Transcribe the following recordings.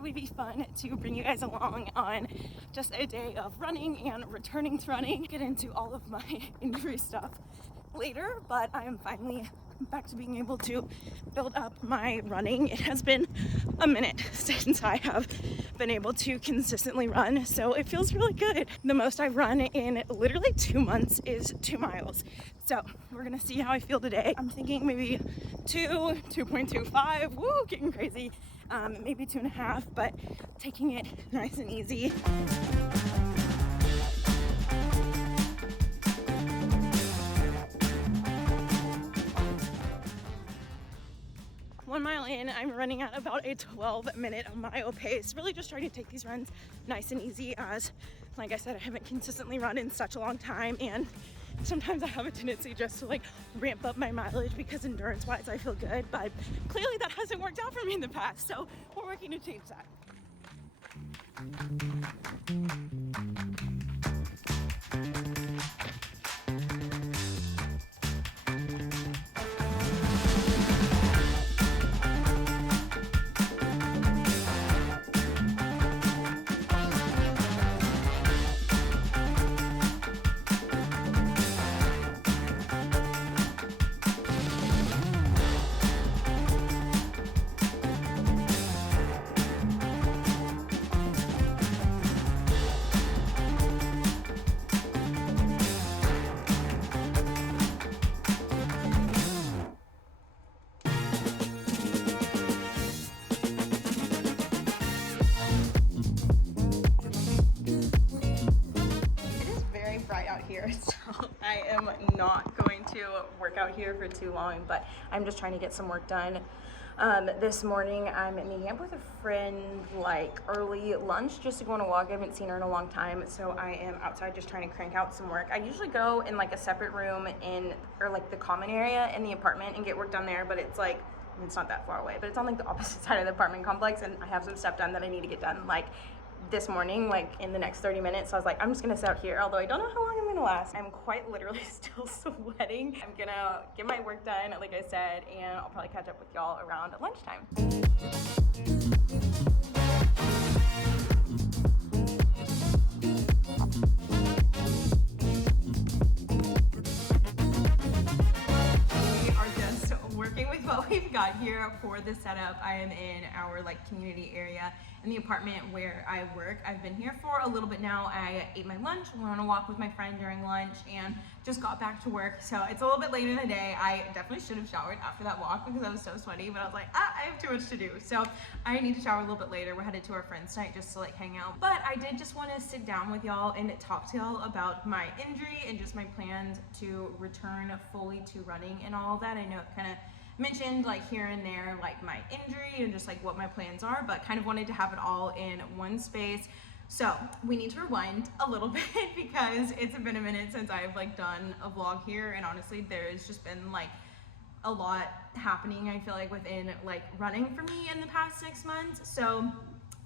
it would be fun to bring you guys along on just a day of running and returning to running. Get into all of my injury stuff later, but I am finally back to being able to build up my running. It has been a minute since I have been able to consistently run, so it feels really good. The most I've run in literally 2 months is 2 miles. So we're gonna see how I feel today. I'm thinking maybe 2.25, woo, getting crazy. Maybe 2.5, but taking it nice and easy. 1 mile in, I'm running at about a 12-minute mile pace. Really just trying to take these runs nice and easy, as like I said, I haven't consistently run in such a long time, and sometimes I have a tendency just to like ramp up my mileage because endurance wise I feel good, but clearly that hasn't worked out for me in the past, so we're working to change that. Out here, so I am not going to work out here for too long, but I'm just trying to get some work done. This morning I'm meeting up with a friend like early lunch just to go on a walk. I haven't seen her in a long time, so I am outside just trying to crank out some work. I usually go in like a separate room or like the common area in the apartment and get work done there, but it's like, it's not that far away, but it's on like the opposite side of the apartment complex, and I have some stuff done that I need to get done like this morning, like in the next 30 minutes. So I was like, I'm just gonna sit out here, although I don't know how long I'm gonna last. I'm quite literally still sweating. I'm gonna get my work done, like I said, and I'll probably catch up with y'all around lunchtime. Working with what we've got here for the setup. I am in our like community area in the apartment where I work. I've been here for a little bit now. I ate my lunch, went on a walk with my friend during lunch, and just got back to work. So it's a little bit late in the day. I definitely should have showered after that walk because I was so sweaty, but I was like, I have too much to do. So I need to shower a little bit later. We're headed to our friend's tonight just to like hang out. But I did just want to sit down with y'all and talk to y'all about my injury and just my plans to return fully to running and all of that. I know it kind of mentioned like here and there like my injury and just like what my plans are, but kind of wanted to have it all in one space. So we need to rewind a little bit because it's been a minute since I've like done a vlog here, and honestly there's just been like a lot happening, I feel like, within like running for me in the past 6 months. So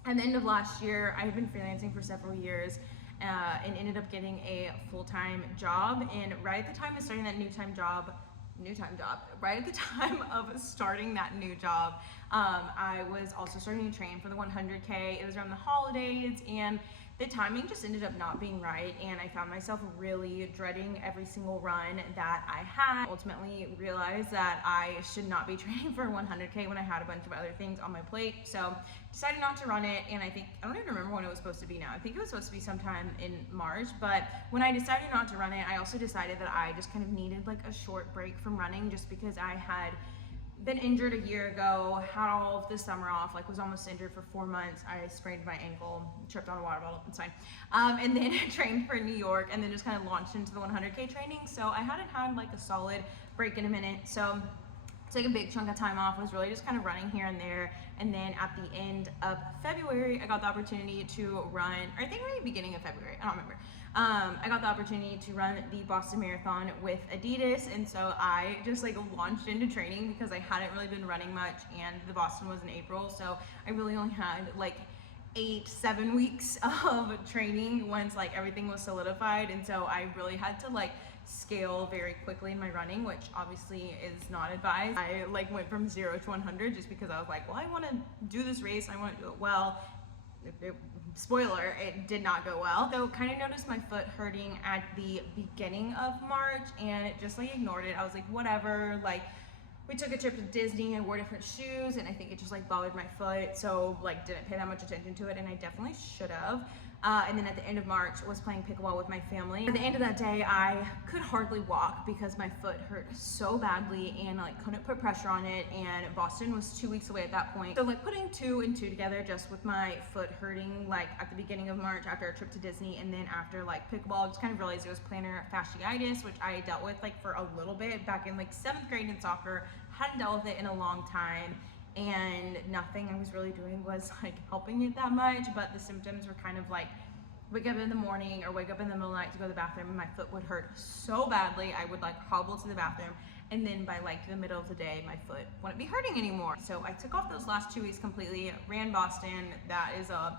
at the end of last year, I had been freelancing for several years and ended up getting a full-time job, and right at the time of starting that right at the time of starting that new job, I was also starting to train for the 100K. It was around the holidays, and the timing just ended up not being right, and I found myself really dreading every single run that I had. Ultimately realized that I should not be training for 100K when I had a bunch of other things on my plate, so decided not to run it. And I don't even remember when it was supposed to be now. I think it was supposed to be sometime in March, but when I decided not to run it, I also decided that I just kind of needed like a short break from running, just because I had been injured a year ago, had all of the summer off, like was almost injured for 4 months. I sprained my ankle, tripped on a water bottle, it's fine. And then trained for New York, and then just kind of launched into the 100K training. So I hadn't had like a solid break in a minute. So took a big chunk of time off, was really just kind of running here and there. And then at the end of February, I got the opportunity to run, or I think maybe beginning of February, I don't remember. I got the opportunity to run the Boston Marathon with Adidas, and so I just like launched into training because I hadn't really been running much, and the Boston was in April, so I really only had like 8-7 weeks of training once like everything was solidified, and so I really had to like scale very quickly in my running, which obviously is not advised. I like went from 0 to 100 just because I was like, well, I want to do this race, I want to do it well. Spoiler, it did not go well. So kind of noticed my foot hurting at the beginning of March, and it just like ignored it. I was like, whatever, like we took a trip to Disney and wore different shoes, and I think it just like bothered my foot, so like didn't pay that much attention to it, and I definitely should have. And then at the end of March, was playing pickleball with my family. At the end of that day, I could hardly walk because my foot hurt so badly, and like couldn't put pressure on it, and Boston was 2 weeks away at that point. So like putting 2 and 2 together, just with my foot hurting like at the beginning of March after a trip to Disney, and then after like pickleball, just kind of realized it was plantar fasciitis, which I dealt with like for a little bit back in like 7th grade in soccer. Hadn't dealt with it in a long time, and nothing I was really doing was like helping it that much, but the symptoms were kind of like wake up in the morning or wake up in the middle of the night to go to the bathroom, and my foot would hurt so badly I would like hobble to the bathroom, and then by like the middle of the day my foot wouldn't be hurting anymore. So I took off those last 2 weeks completely, ran Boston. That is a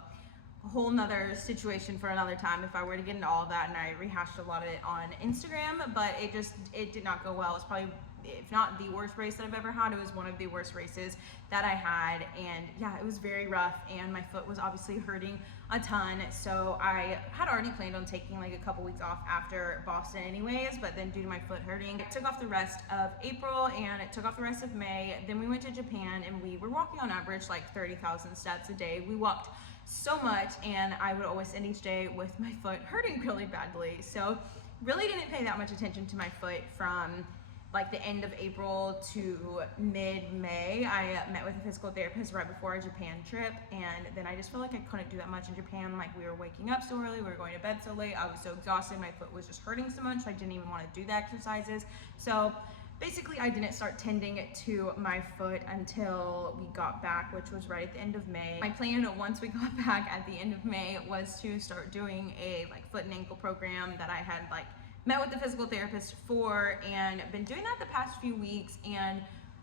whole nother situation for another time if I were to get into all of that, and I rehashed a lot of it on Instagram, but it did not go well. It was probably, if not the worst race that I've ever had, it was one of the worst races that I had, and yeah, it was very rough, and my foot was obviously hurting a ton. So I had already planned on taking like a couple weeks off after Boston anyways, but then due to my foot hurting, it took off the rest of April, and it took off the rest of May. Then we went to Japan, and we were walking on average like 30,000 steps a day. We walked so much, and I would always end each day with my foot hurting really badly. So really didn't pay that much attention to my foot from like the end of April to mid-May. I met with a physical therapist right before our Japan trip, and then I just felt like I couldn't do that much in Japan. Like we were waking up so early, we were going to bed so late, I was so exhausted, my foot was just hurting so much, so I didn't even want to do the exercises. So basically I didn't start tending to my foot until we got back, which was right at the end of May. My plan once we got back at the end of May was to start doing a like foot and ankle program that I had like met with the physical therapist for, and been doing that the past few weeks, and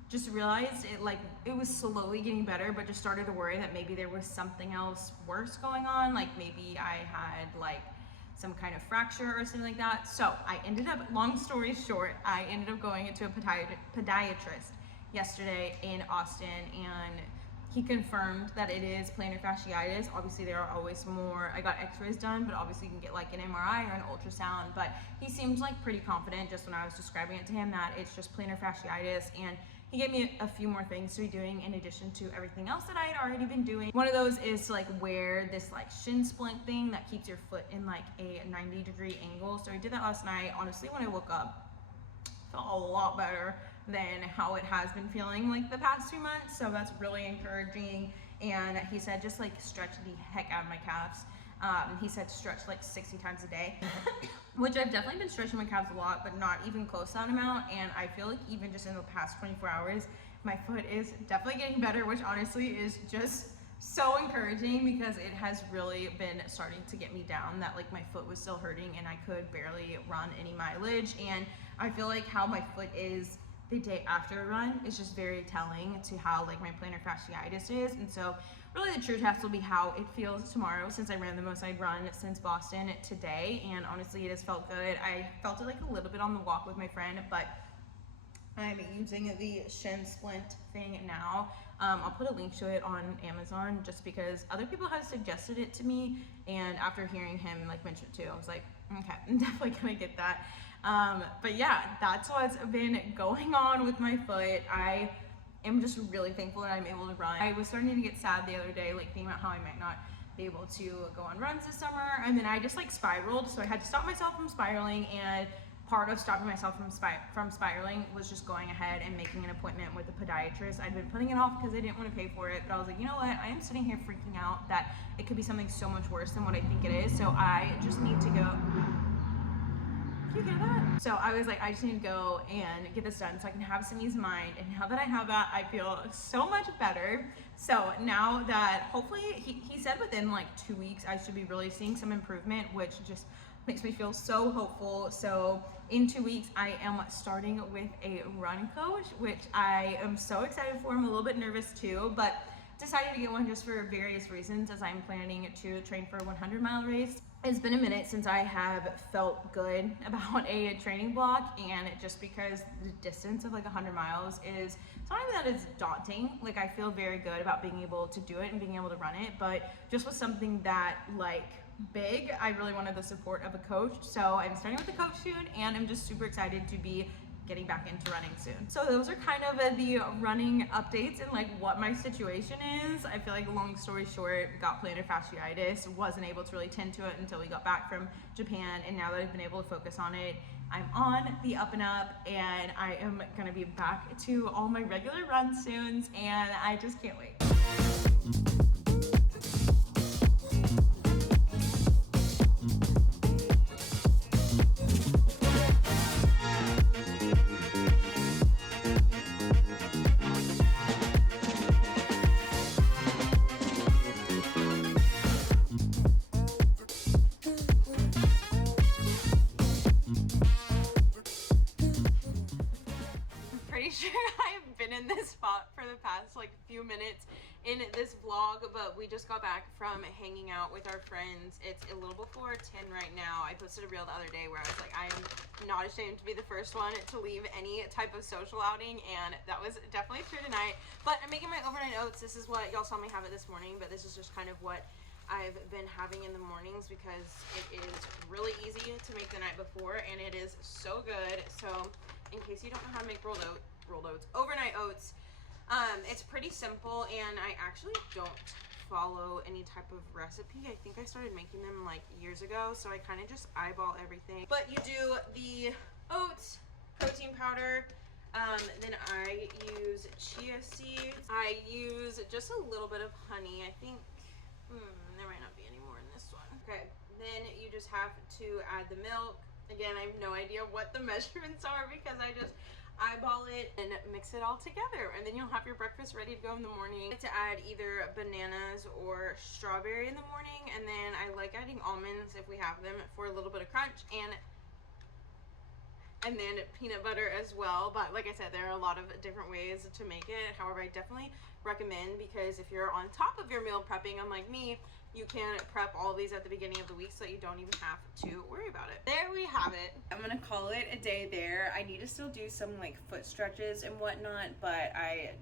just realized it was slowly getting better, but just started to worry that maybe there was something else worse going on, like maybe I had like some kind of fracture or something like that. So I ended up, long story short, I ended up going into a podiatrist yesterday in Austin, and he confirmed that it is plantar fasciitis. Obviously there are always more, I got x-rays done, but obviously you can get like an MRI or an ultrasound, but he seemed like pretty confident just when I was describing it to him that it's just plantar fasciitis, and he gave me a few more things to be doing in addition to everything else that I had already been doing. One of those is to like wear this like shin splint thing that keeps your foot in like a 90-degree angle. So I did that last night. Honestly, when I woke up, I felt a lot better than how it has been feeling like the past 2 months. So that's really encouraging. And he said just like stretch the heck out of my calves. He said stretch like 60 times a day, which I've definitely been stretching my calves a lot, but not even close to that amount. And I feel like even just in the past 24 hours, my foot is definitely getting better, which honestly is just so encouraging, because it has really been starting to get me down that like my foot was still hurting and I could barely run any mileage. And I feel like how my foot is the day after a run is just very telling to how like my plantar fasciitis is. And so really the true test will be how it feels tomorrow, since I ran the most I'd run since Boston today, and honestly it has felt good. I felt it like a little bit on the walk with my friend, but I'm using the shin splint thing now. I'll put a link to it on Amazon just because other people have suggested it to me, and after hearing him like mention it too, I was like, okay, I'm definitely gonna get that. But yeah, that's what's been going on with my foot. I am just really thankful that I'm able to run. I was starting to get sad the other day, like thinking about how I might not be able to go on runs this summer, and then I just like spiraled, so I had to stop myself from spiraling, and part of stopping myself from spiraling was just going ahead and making an appointment with a podiatrist. I'd been putting it off because I didn't want to pay for it, but I was like, you know what, I am sitting here freaking out that it could be something so much worse than what I think it is, so I just need to go. Do you hear that? So I was like, I just need to go and get this done so I can have some ease of mind, and now that I have that, I feel so much better. So now that hopefully, he said within like 2 weeks I should be really seeing some improvement, which just makes me feel so hopeful. So in 2 weeks I am starting with a run coach, which I am so excited for. I'm a little bit nervous too, but decided to get one just for various reasons, as I'm planning to train for a 100-mile race. It's been a minute since I have felt good about a training block, and just because the distance of like 100 miles is something that is daunting. Like, I feel very good about being able to do it and being able to run it, but just with something that like big, I really wanted the support of a coach. So I'm starting with the coach soon, and I'm just super excited to be getting back into running soon. So those are kind of the running updates and like what my situation is. I feel like, long story short, got plantar fasciitis, wasn't able to really tend to it until we got back from Japan, and now that I've been able to focus on it, I'm on the up and up, and I am gonna be back to all my regular runs soon, and I just can't wait. Pretty sure I've been in this spot for the past like few minutes in this vlog, but we just got back from hanging out with our friends. It's a little before 10 right now. I posted a reel the other day where I was like, I am not ashamed to be the first one to leave any type of social outing, and that was definitely true tonight. But I'm making my overnight oats. This is what y'all saw me have it this morning, but this is just kind of what I've been having in the mornings because it is really easy to make the night before, and it is so good. So in case you don't know how to make overnight oats, it's pretty simple, and I actually don't follow any type of recipe. I think I started making them like years ago, so I kind of just eyeball everything. But you do the oats, protein powder, then I use chia seeds. I use just a little bit of honey. I think there might not be any more in this one. Okay, then you just have to add the milk. Again, I have no idea what the measurements are because I just eyeball it and mix it all together, and then you'll have your breakfast ready to go in the morning. I like to add either bananas or strawberry in the morning, and then I like adding almonds if we have them for a little bit of crunch, and then peanut butter as well. But like I said, there are a lot of different ways to make it. However, I definitely recommend, because if you're on top of your meal prepping, unlike me, you can prep all these at the beginning of the week so you don't even have to worry about it. There we have it. I'm gonna call it a day there. I need to still do some like foot stretches and whatnot, but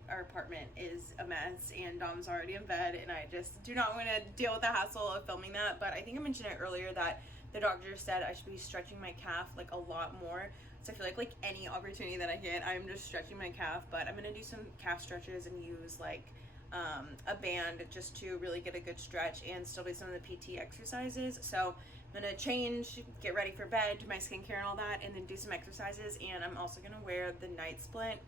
our apartment is a mess and Dom's already in bed, and I just do not want to deal with the hassle of filming that. But I think I mentioned it earlier that the doctor said I should be stretching my calf like a lot more. So I feel like any opportunity that I get, I'm just stretching my calf. But I'm gonna do some calf stretches and use like a band just to really get a good stretch and still do some of the PT exercises. So I'm gonna change, get ready for bed, do my skincare and all that, and then do some exercises. And I'm also gonna wear the night splint.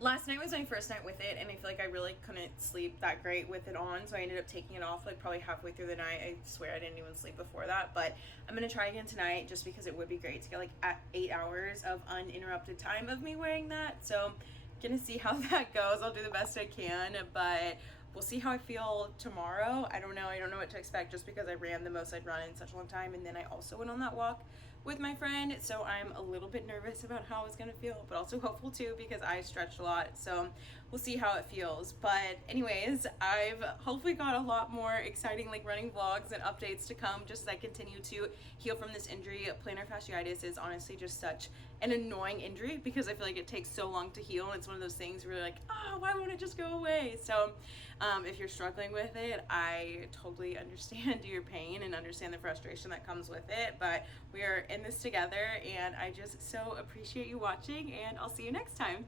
Last night was my first night with it, and I feel like I really couldn't sleep that great with it on, so I ended up taking it off like probably halfway through the night. I swear I didn't even sleep before that, but I'm gonna try again tonight just because it would be great to get like 8 hours of uninterrupted time of me wearing that. So gonna see how that goes. I'll do the best I can, but we'll see how I feel tomorrow. I don't know what to expect just because I ran the most I'd run in such a long time, and then I also went on that walk with my friend, so I'm a little bit nervous about how it's gonna feel, but also hopeful too because I stretched a lot. So we'll see how it feels. But anyways, I've hopefully got a lot more exciting like running vlogs and updates to come just as I continue to heal from this injury. Plantar fasciitis is honestly just such an annoying injury because I feel like it takes so long to heal, and it's one of those things where you're like, oh, why won't it just go away? So if you're struggling with it, I totally understand your pain and understand the frustration that comes with it, but we are in this together, and I just so appreciate you watching, and I'll see you next time.